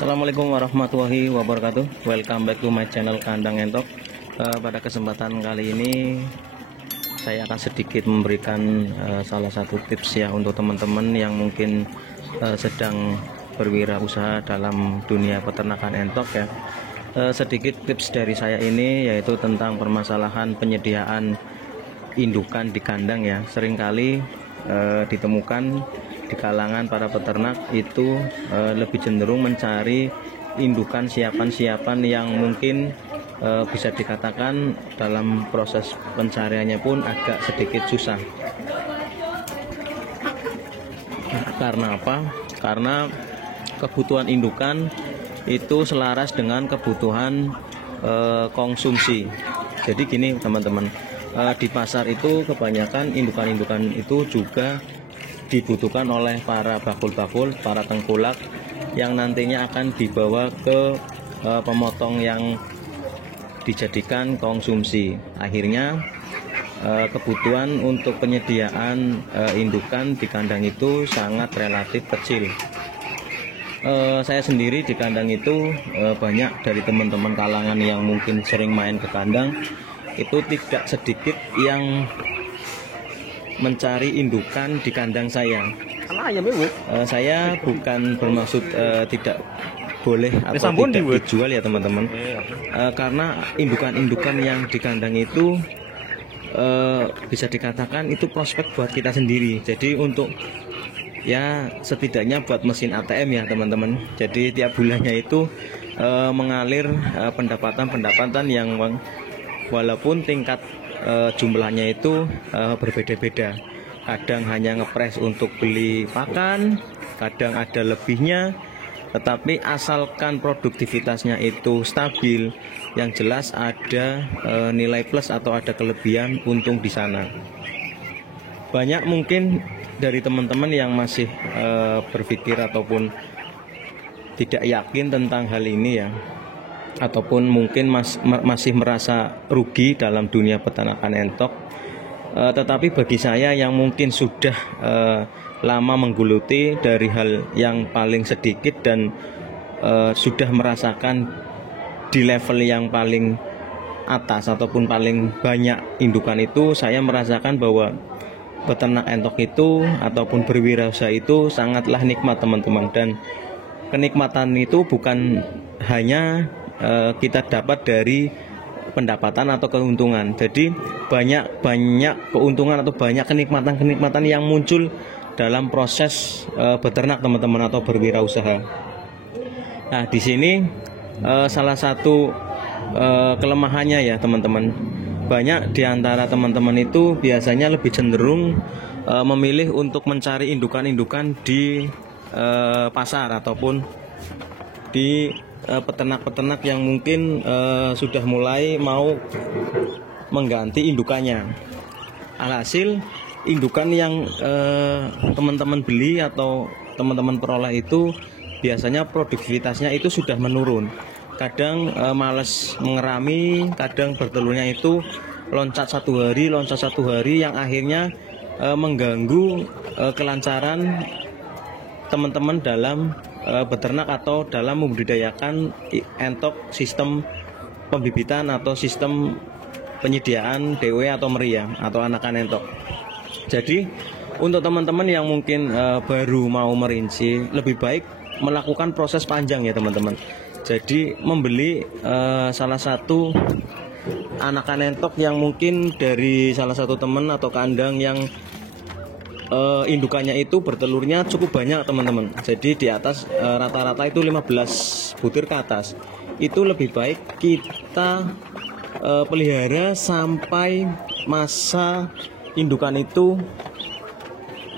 Assalamualaikum warahmatullahi wabarakatuh. Welcome back to my channel Kandang Entok. Pada kesempatan kali ini saya akan sedikit memberikan salah satu tips ya untuk teman-teman yang mungkin sedang berwirausaha dalam dunia peternakan entok ya. Sedikit tips dari saya ini yaitu tentang permasalahan penyediaan indukan di kandang ya. Seringkali ditemukan di kalangan para peternak itu lebih cenderung mencari indukan siapan-siapan yang mungkin bisa dikatakan dalam proses pencariannya pun agak sedikit susah. Karena apa? Karena kebutuhan indukan itu selaras dengan kebutuhan konsumsi. Jadi gini teman-teman, di pasar itu kebanyakan indukan-indukan itu juga dibutuhkan oleh para bakul-bakul, para tengkulak yang nantinya akan dibawa ke pemotong yang dijadikan konsumsi. Akhirnya kebutuhan untuk penyediaan indukan di kandang itu sangat relatif kecil. Saya sendiri di kandang itu banyak dari teman-teman kalangan yang mungkin sering main ke kandang itu tidak sedikit yang mencari indukan di kandang saya. Saya bukan bermaksud tidak boleh atau tidak dijual ya teman-teman. Karena indukan-indukan yang di kandang itu bisa dikatakan itu prospek buat kita sendiri. Jadi untuk ya setidaknya buat mesin ATM ya teman-teman. Jadi tiap bulannya itu mengalir pendapatan-pendapatan yang walaupun tingkat jumlahnya itu berbeda-beda. Kadang hanya ngepres untuk beli pakan, kadang ada lebihnya. Tetapi asalkan produktivitasnya itu stabil, yang jelas ada nilai plus atau ada kelebihan untung di sana. Banyak mungkin dari teman-teman yang masih berpikir ataupun tidak yakin tentang hal ini ya, ataupun mungkin masih merasa rugi dalam dunia peternakan entok. Tetapi bagi saya yang mungkin sudah lama menggeluti dari hal yang paling sedikit dan sudah merasakan di level yang paling atas ataupun paling banyak indukan itu, saya merasakan bahwa peternak entok itu ataupun berwirausaha itu sangatlah nikmat teman-teman. Dan kenikmatan itu bukan hanya kita dapat dari pendapatan atau keuntungan. Jadi banyak keuntungan atau banyak kenikmatan yang muncul dalam proses beternak teman-teman atau berwirausaha. Nah, di sini salah satu kelemahannya ya teman-teman. Banyak di antara teman-teman itu biasanya lebih cenderung memilih untuk mencari indukan-indukan di pasar ataupun di peternak-peternak yang mungkin sudah mulai mau mengganti indukannya. Alhasil indukan yang teman-teman beli atau teman-teman peroleh itu biasanya produktivitasnya itu sudah menurun. Kadang malas mengerami, kadang bertelurnya itu loncat satu hari yang akhirnya mengganggu kelancaran teman-teman dalam beternak atau dalam membudidayakan entok sistem pembibitan atau sistem penyediaan DW atau meriam atau anakan entok. Jadi untuk teman-teman yang mungkin baru mau merinci, lebih baik melakukan proses panjang ya teman-teman. Jadi membeli salah satu anakan entok yang mungkin dari salah satu teman atau kandang yang indukannya itu bertelurnya cukup banyak teman-teman. Jadi di atas rata-rata itu 15 butir ke atas. Itu lebih baik kita pelihara sampai masa indukan itu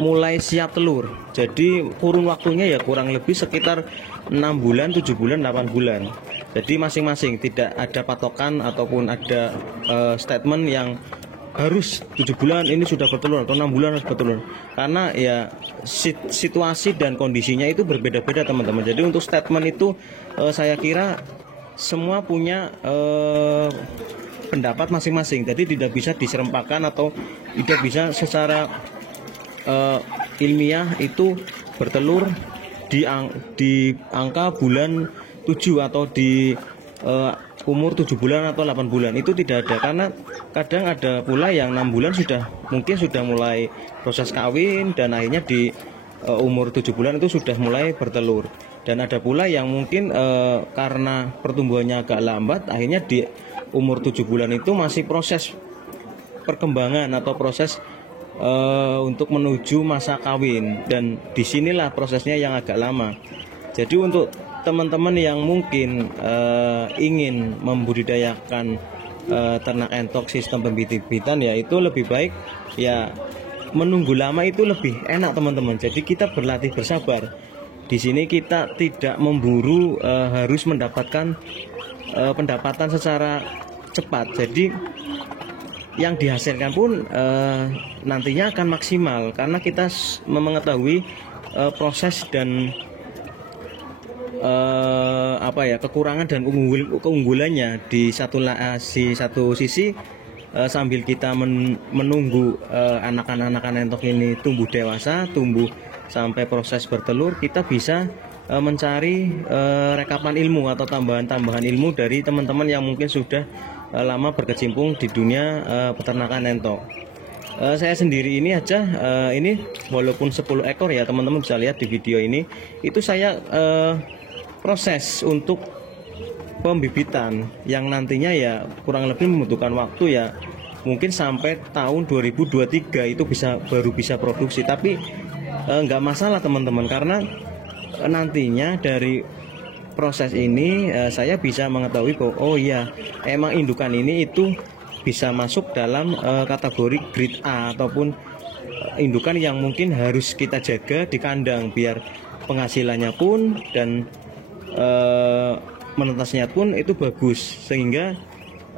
mulai siap telur. Jadi kurun waktunya ya kurang lebih sekitar 6 bulan, 7 bulan, 8 bulan. Jadi masing-masing tidak ada patokan ataupun ada statement yang harus 7 bulan ini sudah bertelur atau 6 bulan harus bertelur. Karena ya situasi dan kondisinya itu berbeda-beda teman-teman. Jadi untuk statement itu saya kira semua punya pendapat masing-masing. Jadi tidak bisa diserempakkan atau tidak bisa secara ilmiah itu bertelur di angka bulan 7 atau di umur 7 bulan atau 8 bulan, itu tidak ada. Karena kadang ada pula yang 6 bulan mungkin sudah mulai proses kawin, dan akhirnya di umur 7 bulan itu sudah mulai bertelur. Dan ada pula yang mungkin karena pertumbuhannya agak lambat, akhirnya di umur 7 bulan itu masih proses perkembangan atau proses untuk menuju masa kawin, dan disinilah prosesnya yang agak lama. Jadi untuk teman-teman yang mungkin ingin membudidayakan ternak entok sistem pembit-bitan, ya itu lebih baik ya menunggu lama itu lebih enak teman-teman. Jadi kita berlatih bersabar. Di sini kita tidak memburu harus mendapatkan pendapatan secara cepat. Jadi yang dihasilkan pun nantinya akan maksimal, karena kita mengetahui proses dan kekurangan dan keunggulannya di satu sisi. Sambil kita menunggu anak-anak entok ini tumbuh dewasa, tumbuh sampai proses bertelur, kita bisa mencari rekapan ilmu atau tambahan-tambahan ilmu dari teman-teman yang mungkin sudah lama berkecimpung di dunia peternakan entok. Saya sendiri ini aja, ini walaupun 10 ekor ya teman-teman bisa lihat di video ini, itu saya proses untuk pembibitan yang nantinya ya kurang lebih membutuhkan waktu ya mungkin sampai tahun 2023 itu baru bisa produksi. Tapi nggak masalah teman-teman, karena nantinya dari proses ini saya bisa mengetahui bahwa oh iya, emang indukan ini itu bisa masuk dalam kategori grade A, ataupun indukan yang mungkin harus kita jaga di kandang biar penghasilannya pun dan menetasnya pun itu bagus, sehingga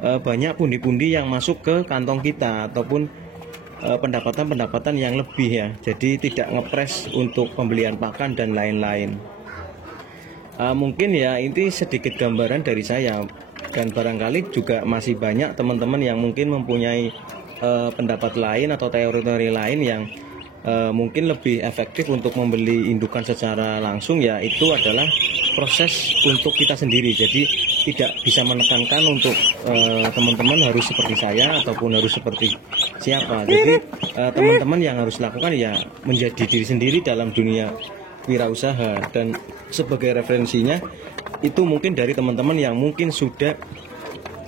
banyak pundi-pundi yang masuk ke kantong kita ataupun pendapatan-pendapatan yang lebih ya. Jadi tidak ngepres untuk pembelian pakan dan lain-lain. Mungkin ya ini sedikit gambaran dari saya, dan barangkali juga masih banyak teman-teman yang mungkin mempunyai pendapat lain atau teori-teori lain yang mungkin lebih efektif untuk membeli indukan secara langsung. Ya itu adalah proses untuk kita sendiri. Jadi tidak bisa menekankan untuk teman-teman harus seperti saya ataupun harus seperti siapa. Jadi teman-teman yang harus lakukan ya menjadi diri sendiri dalam dunia wirausaha. Dan sebagai referensinya itu mungkin dari teman-teman yang mungkin sudah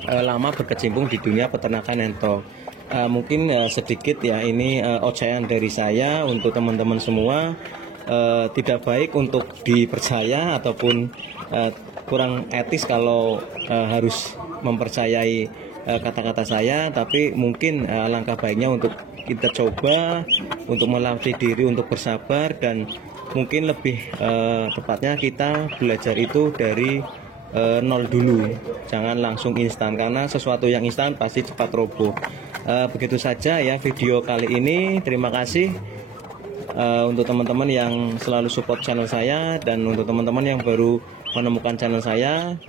lama berkecimpung di dunia peternakan entok. Mungkin sedikit ya ini ocehan dari saya untuk teman-teman semua. Tidak baik untuk dipercaya ataupun kurang etis kalau harus mempercayai kata-kata saya, tapi mungkin langkah baiknya untuk kita coba untuk melatih diri untuk bersabar, dan mungkin lebih tepatnya kita belajar itu dari nol dulu, jangan langsung instan, karena sesuatu yang instan pasti cepat roboh. Begitu saja ya video kali ini. Terima kasih untuk teman-teman yang selalu support channel saya, dan untuk teman-teman yang baru menemukan channel saya,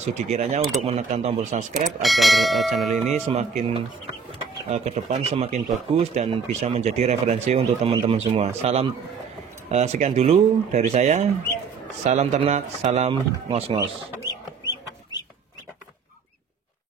sudi kiranya untuk menekan tombol subscribe agar channel ini semakin ke depan semakin bagus dan bisa menjadi referensi untuk teman-teman semua. Salam, sekian dulu dari saya. Salam ternak, salam ngos-ngos.